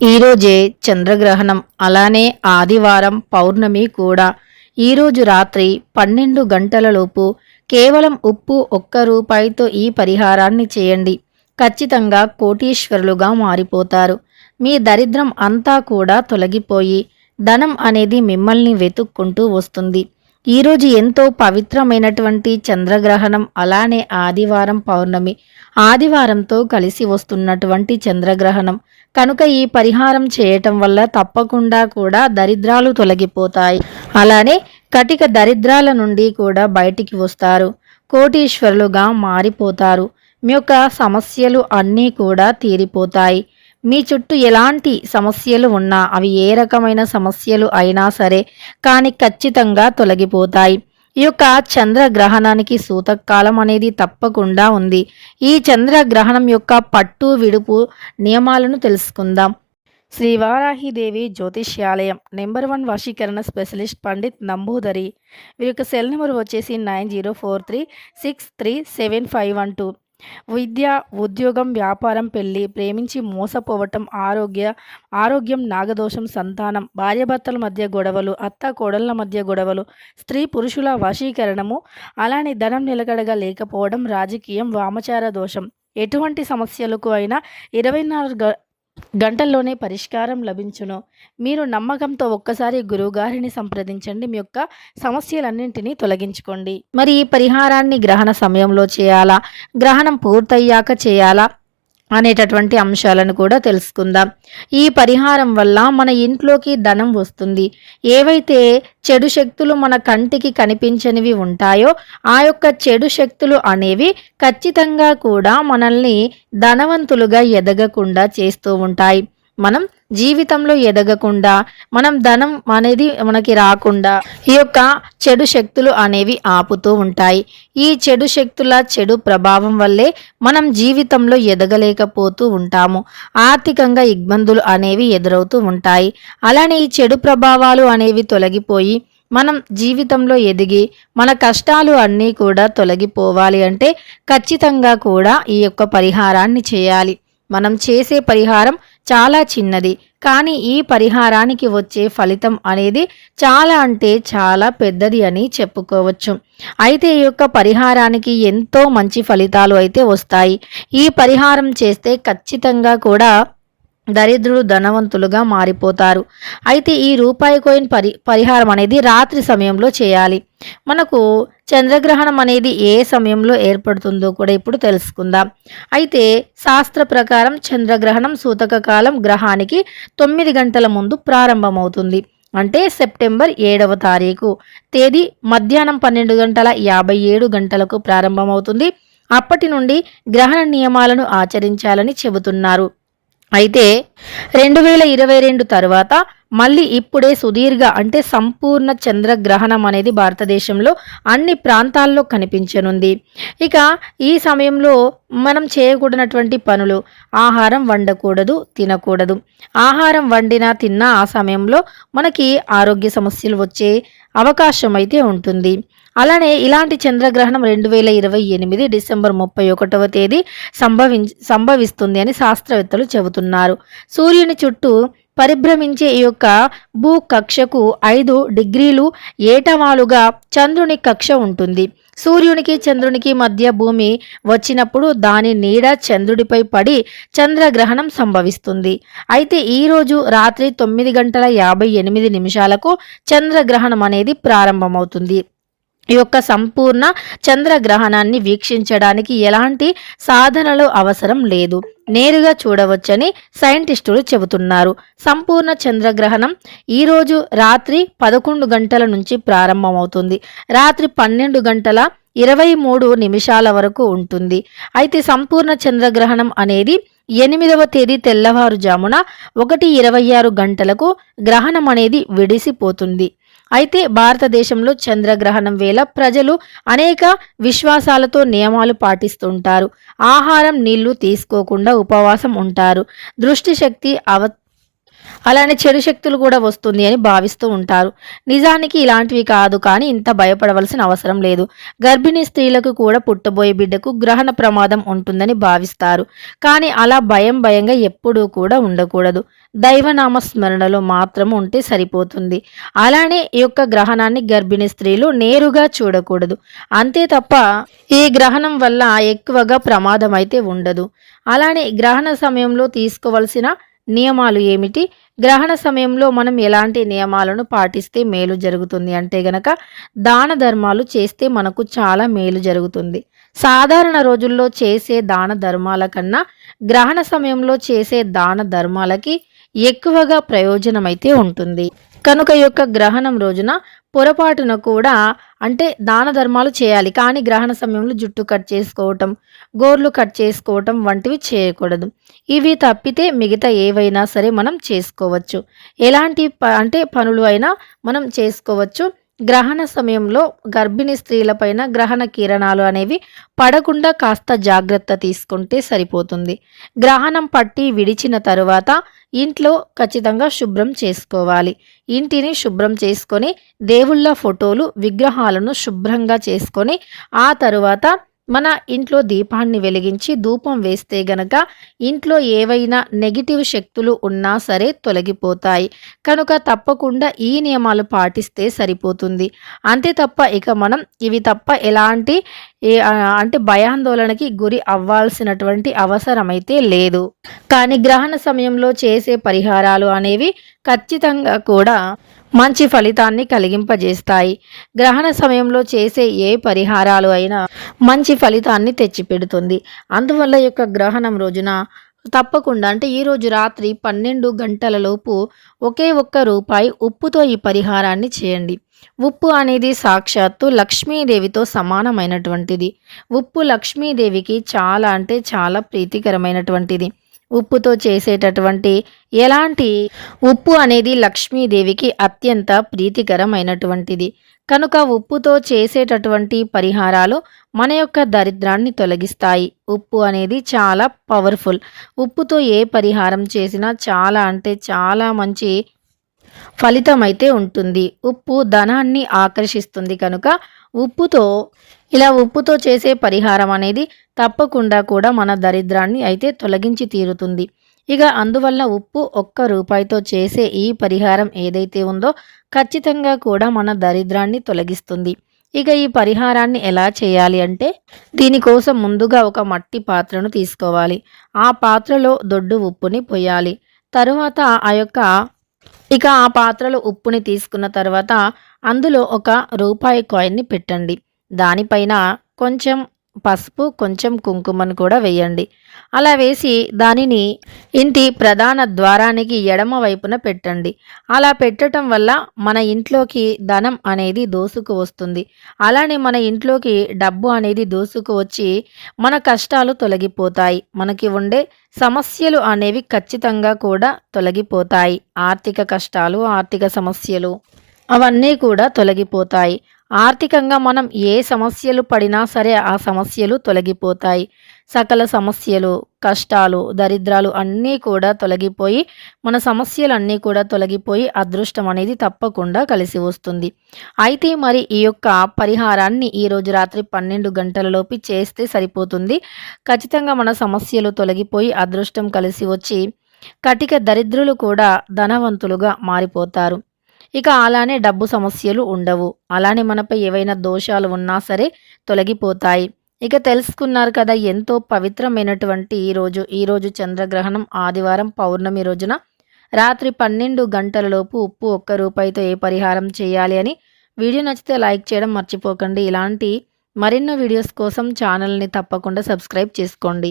ఈరోజే చంద్రగ్రహణం అలానే ఆదివారం పౌర్ణమి కూడా. ఈరోజు రాత్రి పన్నెండు గంటలలోపు కేవలం ఉప్పు ఒక్క రూపాయితో ఈ పరిహారాన్ని చేయండి. ఖచ్చితంగా కోటీశ్వరులుగా మారిపోతారు. మీ దరిద్రం అంతా కూడా తొలగిపోయి ధనం అనేది మిమ్మల్ని వెతుక్కుంటూ వస్తుంది. ఈరోజు ఎంతో పవిత్రమైనటువంటి చంద్రగ్రహణం అలానే ఆదివారం పౌర్ణమి. ఆదివారంతో కలిసి వస్తున్నటువంటి చంద్రగ్రహణం. కనుక ఈ పరిహారం చేయటం వల్ల తప్పకుండా కూడా దరిద్రాలు తొలగిపోతాయి. అలానే కటిక దరిద్రాల నుండి కూడా బయటికి వస్తారు. కోటీశ్వరులుగా మారిపోతారు. మీ యొక్క సమస్యలు అన్నీ కూడా తీరిపోతాయి. మీ చుట్టూ ఎలాంటి సమస్యలు ఉన్నా అవి ఏ రకమైన సమస్యలు అయినా సరే కానీ ఖచ్చితంగా తొలగిపోతాయి. ఈ యొక్క చంద్రగ్రహణానికి సూతకాలం అనేది తప్పకుండా ఉంది. ఈ చంద్రగ్రహణం యొక్క పట్టు విడుపు నియమాలను తెలుసుకుందాం. శ్రీ వారాహిదేవి జ్యోతిష్యాలయం నెంబర్ వన్ వశీకరణ స్పెషలిస్ట్ పండిత్ నంబూదరి. వీరి యొక్క సెల్ నెంబర్ వచ్చేసి nine zero four three six three seven five one two. విద్య ఉద్యోగం వ్యాపారం పెళ్ళి ప్రేమించి మోసపోవటం ఆరోగ్య ఆరోగ్యం నాగదోషం సంతానం భార్యాభర్తల మధ్య గొడవలు అత్త కోడళ్ళ మధ్య గొడవలు స్త్రీ పురుషుల వశీకరణము అలానే ధనం నిలకడగా లేకపోవడం రాజకీయం వామచార దోషం. ఎటువంటి సమస్యలకు అయినా ఇరవై నాలుగు గంటల్లోనే పరిష్కారం లభించును. మీరు నమ్మకంతో ఒక్కసారి గురువుగారిని సంప్రదించండి. మీ యొక్క సమస్యలన్నింటినీ తొలగించుకోండి. మరి ఈ పరిహారాన్ని గ్రహణ సమయంలో చేయాలా? గ్రహణం పూర్తయ్యాక చేయాలా? అనేటటువంటి అంశాలను కూడా తెలుసుకుందాం. ఈ పరిహారం వల్ల మన ఇంట్లోకి ధనం వస్తుంది. ఏవైతే చెడు శక్తులు మన కంటికి కనిపించనివి ఉంటాయో ఆ యొక్క చెడు శక్తులు అనేవి ఖచ్చితంగా కూడా మనల్ని ధనవంతులుగా ఎదగకుండా చేస్తూ ఉంటాయి. మనం జీవితంలో ఎదగకుండా మనం ధనం అనేది మనకి రాకుండా ఈ యొక్క చెడు శక్తులు అనేవి ఆపుతూ ఉంటాయి. ఈ చెడు శక్తుల చెడు ప్రభావం వల్లే మనం జీవితంలో ఎదగలేకపోతూ ఉంటాము. ఆర్థికంగా ఇబ్బందులు అనేవి ఎదురవుతూ ఉంటాయి. అలానే ఈ చెడు ప్రభావాలు అనేవి తొలగిపోయి మనం జీవితంలో ఎదిగి మన కష్టాలు అన్నీ కూడా తొలగిపోవాలి అంటే ఖచ్చితంగా కూడా ఈ యొక్క పరిహారాన్ని చేయాలి. మనం చేసే పరిహారం చాలా చిన్నది. కానీ ఈ పరిహారానికి వచ్చే ఫలితం అనేది చాలా అంటే చాలా పెద్దది అని చెప్పుకోవచ్చు. అయితే ఈ యొక్క పరిహారానికి ఎంతో మంచి ఫలితాలు అయితే వస్తాయి. ఈ పరిహారం చేస్తే ఖచ్చితంగా కూడా దరిద్రులు ధనవంతులుగా మారిపోతారు. అయితే ఈ రూపాయి కోయిన్ పరి పరిహారం అనేది రాత్రి సమయంలో చేయాలి. మనకు చంద్రగ్రహణం అనేది ఏ సమయంలో ఏర్పడుతుందో కూడా ఇప్పుడు తెలుసుకుందాం. అయితే శాస్త్ర ప్రకారం చంద్రగ్రహణం సూతక కాలం గ్రహానికి తొమ్మిది గంటల ముందు ప్రారంభమవుతుంది. అంటే సెప్టెంబర్ ఏడవ తారీఖు. తేదీ మధ్యాహ్నం పన్నెండు గంటల యాభై ఏడు గంటలకు ప్రారంభమవుతుంది. అప్పటి నుండి గ్రహణ నియమాలను ఆచరించాలని చెబుతున్నారు. అయితే రెండు వేల ఇరవై రెండు తర్వాత మళ్ళీ ఇప్పుడే సుదీర్ఘ అంటే సంపూర్ణ చంద్రగ్రహణం అనేది భారతదేశంలో అన్ని ప్రాంతాల్లో కనిపించనుంది. ఇక ఈ సమయంలో మనం చేయకూడనటువంటి పనులు ఆహారం వండకూడదు తినకూడదు. ఆహారం వండినా తిన్నా ఆ సమయంలో మనకి ఆరోగ్య సమస్యలు వచ్చే అవకాశం అయితే ఉంటుంది. అలానే ఇలాంటి చంద్రగ్రహణం రెండు వేల ఇరవై ఎనిమిది డిసెంబర్ ముప్పై ఒకటవ తేదీ సంభవి సంభవిస్తుంది అని శాస్త్రవేత్తలు చెబుతున్నారు. సూర్యుని చుట్టూ పరిభ్రమించే ఈ యొక్క భూ కక్షకు ఐదు డిగ్రీలు ఏటవాలుగా చంద్రుని కక్ష ఉంటుంది. సూర్యునికి చంద్రునికి మధ్య భూమి వచ్చినప్పుడు దాని నీడ చంద్రుడిపై పడి చంద్రగ్రహణం సంభవిస్తుంది. అయితే ఈరోజు రాత్రి తొమ్మిది గంటల యాభై ఎనిమిది నిమిషాలకు చంద్రగ్రహణం అనేది ప్రారంభమవుతుంది. యొక్క సంపూర్ణ చంద్రగ్రహణాన్ని వీక్షించడానికి ఎలాంటి సాధనలు అవసరం లేదు. నేరుగా చూడవచ్చని సైంటిస్టులు చెబుతున్నారు. సంపూర్ణ చంద్రగ్రహణం ఈరోజు రాత్రి పదకొండు గంటల నుంచి ప్రారంభమవుతుంది. రాత్రి పన్నెండు గంటల ఇరవై మూడు నిమిషాల వరకు ఉంటుంది. అయితే సంపూర్ణ చంద్రగ్రహణం అనేది ఎనిమిదవ తేదీ తెల్లవారుజామున ఒకటి ఇరవై ఆరు గంటలకు గ్రహణం అనేది విడిసిపోతుంది. అయితే భారతదేశంలో చంద్రగ్రహణం వేళ ప్రజలు అనేక విశ్వాసాలతో నియమాలు పాటిస్తుంటారు. ఆహారం నీళ్ళు తీసుకోకుండా ఉపవాసం ఉంటారు. దృష్టి శక్తి అవ అలానే చెడు శక్తులు కూడా వస్తుంది అని భావిస్తూ ఉంటారు. నిజానికి ఇలాంటివి కాదు కానీ ఇంత భయపడవలసిన అవసరం లేదు. గర్భిణీ స్త్రీలకు కూడా పుట్టబోయే బిడ్డకు గ్రహణ ప్రమాదం ఉంటుందని భావిస్తారు. కానీ అలా భయం భయంగా ఎప్పుడూ కూడా ఉండకూడదు. దైవనామ స్మరణలో మాత్రం ఉంటే సరిపోతుంది. అలానే ఈ యొక్క గ్రహణాన్ని గర్భిణీ స్త్రీలు నేరుగా చూడకూడదు. అంతే తప్ప ఈ గ్రహణం వల్ల ఎక్కువగా ప్రమాదం అయితే ఉండదు. అలానే గ్రహణ సమయంలో తీసుకోవలసిన నియమాలు ఏమిటి? గ్రహణ సమయంలో మనం ఎలాంటి నియమాలను పాటిస్తే మేలు జరుగుతుంది? అంటే గనక దాన ధర్మాలు చేస్తే మనకు చాలా మేలు జరుగుతుంది. సాధారణ రోజుల్లో చేసే దాన ధర్మాల కన్నా గ్రహణ సమయంలో చేసే దాన ధర్మాలకి ఎక్కువగా ప్రయోజనం అయితే ఉంటుంది. కనుక యొక్క గ్రహణం రోజున పొరపాటున కూడా అంటే దాన ధర్మాలు చేయాలి. కానీ గ్రహణ సమయంలో జుట్టు కట్ చేసుకోవటం గోర్లు కట్ చేసుకోవటం వంటివి చేయకూడదు. ఇవి తప్పితే మిగతా ఏవైనా సరే మనం చేసుకోవచ్చు. ఎలాంటి ప అంటే పనులు అయినా మనం చేసుకోవచ్చు. గ్రహణ సమయంలో గర్భిణీ స్త్రీలపైన గ్రహణ కిరణాలు అనేవి పడకుండా కాస్త జాగ్రత్త తీసుకుంటే సరిపోతుంది. గ్రహణం పట్టి విడిచిన తరువాత ఇంట్లో ఖచ్చితంగా శుభ్రం చేసుకోవాలి. ఇంటిని శుభ్రం చేసుకొని దేవుళ్ళ ఫోటోలు విగ్రహాలను శుభ్రంగా చేసుకొని ఆ తరువాత మన ఇంట్లో దీపాన్ని వెలిగించి ధూపం వేస్తే గనక ఇంట్లో ఏవైనా నెగిటివ్ శక్తులు ఉన్నా సరే తొలగిపోతాయి. కనుక తప్పకుండా ఈ నియమాలు పాటిస్తే సరిపోతుంది. అంతే తప్ప ఇక మనం ఇవి తప్ప ఎలాంటి అంటే భయాందోళనకి గురి అవ్వాల్సినటువంటి అవసరం అయితే లేదు. కానీ గ్రహణ సమయంలో చేసే పరిహారాలు అనేవి ఖచ్చితంగా కూడా మంచి ఫలితాన్ని కలిగింపజేస్తాయి. గ్రహణ సమయంలో చేసే ఏ పరిహారాలు అయినా మంచి ఫలితాన్ని తెచ్చిపెడుతుంది. అందువల్ల యొక్క గ్రహణం రోజున తప్పకుండా అంటే ఈరోజు రాత్రి పన్నెండు గంటలలోపు ఒకే ఒక్క రూపాయి ఉప్పుతో ఈ పరిహారాన్ని చేయండి. ఉప్పు అనేది సాక్షాత్తు లక్ష్మీదేవితో సమానమైనటువంటిది. ఉప్పు లక్ష్మీదేవికి చాలా అంటే చాలా ప్రీతికరమైనటువంటిది. ఉప్పుతో చేసేటటువంటి ఎలాంటి ఉప్పు అనేది లక్ష్మీదేవికి అత్యంత ప్రీతికరమైనటువంటిది. కనుక ఉప్పుతో చేసేటటువంటి పరిహారాలు మన యొక్క దరిద్రాన్ని తొలగిస్తాయి. ఉప్పు అనేది చాలా పవర్ఫుల్. ఉప్పుతో ఏ పరిహారం చేసినా చాలా అంటే చాలా మంచి ఫలితం అయితే ఉంటుంది. ఉప్పు ధనాన్ని ఆకర్షిస్తుంది కనుక ఉప్పుతో ఇలా ఉప్పుతో చేసే పరిహారం అనేది తప్పకుండా కూడా మన దరిద్రాన్ని అయితే తొలగించి తీరుతుంది. ఇక అందువల్ల ఉప్పు ఒక్క రూపాయితో చేసే ఈ పరిహారం ఏదైతే ఉందో ఖచ్చితంగా కూడా మన దరిద్రాన్ని తొలగిస్తుంది. ఇక ఈ పరిహారాన్ని ఎలా చేయాలి అంటే దీనికోసం ముందుగా ఒక మట్టి పాత్రను తీసుకోవాలి. ఆ పాత్రలో దొడ్డు ఉప్పుని పోయాలి. తరువాత ఆ యొక్క ఇక ఆ పాత్రలో ఉప్పుని తీసుకున్న తర్వాత అందులో ఒక రూపాయి కాయిన్ని పెట్టండి. దానిపైన కొంచెం పసుపు కొంచెం కుంకుమను కూడా వేయండి. అలా వేసి దానిని ఇంటి ప్రధాన ద్వారానికి ఎడమ వైపున పెట్టండి. అలా పెట్టడం వల్ల మన ఇంట్లోకి ధనం అనేది దోసుకు వస్తుంది. అలానే మన ఇంట్లోకి డబ్బు అనేది దోసుకు వచ్చి మన కష్టాలు తొలగిపోతాయి. మనకి ఉండే సమస్యలు అనేవి ఖచ్చితంగా కూడా తొలగిపోతాయి. ఆర్థిక కష్టాలు ఆర్థిక సమస్యలు అవన్నీ కూడా తొలగిపోతాయి. ఆర్థికంగా మనం ఏ సమస్యలు పడినా సరే ఆ సమస్యలు తొలగిపోతాయి. సకల సమస్యలు కష్టాలు దరిద్రాలు అన్నీ కూడా తొలగిపోయి మన సమస్యలన్నీ కూడా తొలగిపోయి అదృష్టం అనేది తప్పకుండా కలిసి వస్తుంది. అయితే మరి ఈ యొక్క పరిహారాన్ని ఈరోజు రాత్రి పన్నెండు గంటలలోపు చేస్తే సరిపోతుంది. ఖచ్చితంగా మన సమస్యలు తొలగిపోయి అదృష్టం కలిసి వచ్చి కటిక దరిద్రులు కూడా ధనవంతులుగా మారిపోతారు. ఇక అలానే డబ్బు సమస్యలు ఉండవు. అలానే మనపై ఏవైనా దోషాలు ఉన్నా సరే తొలగిపోతాయి. ఇక తెలుసుకున్నారు కదా ఎంతో పవిత్రమైనటువంటి ఈరోజు ఈరోజు చంద్రగ్రహణం ఆదివారం పౌర్ణమి రోజున రాత్రి పన్నెండు గంటలలోపు ఉప్పు ఒక్క రూపాయితో ఏ పరిహారం చేయాలి అని వీడియో నచ్చితే లైక్ చేయడం మర్చిపోకండి. ఇలాంటి మరిన్నో వీడియోస్ కోసం ఛానల్ని తప్పకుండా సబ్స్క్రైబ్ చేసుకోండి.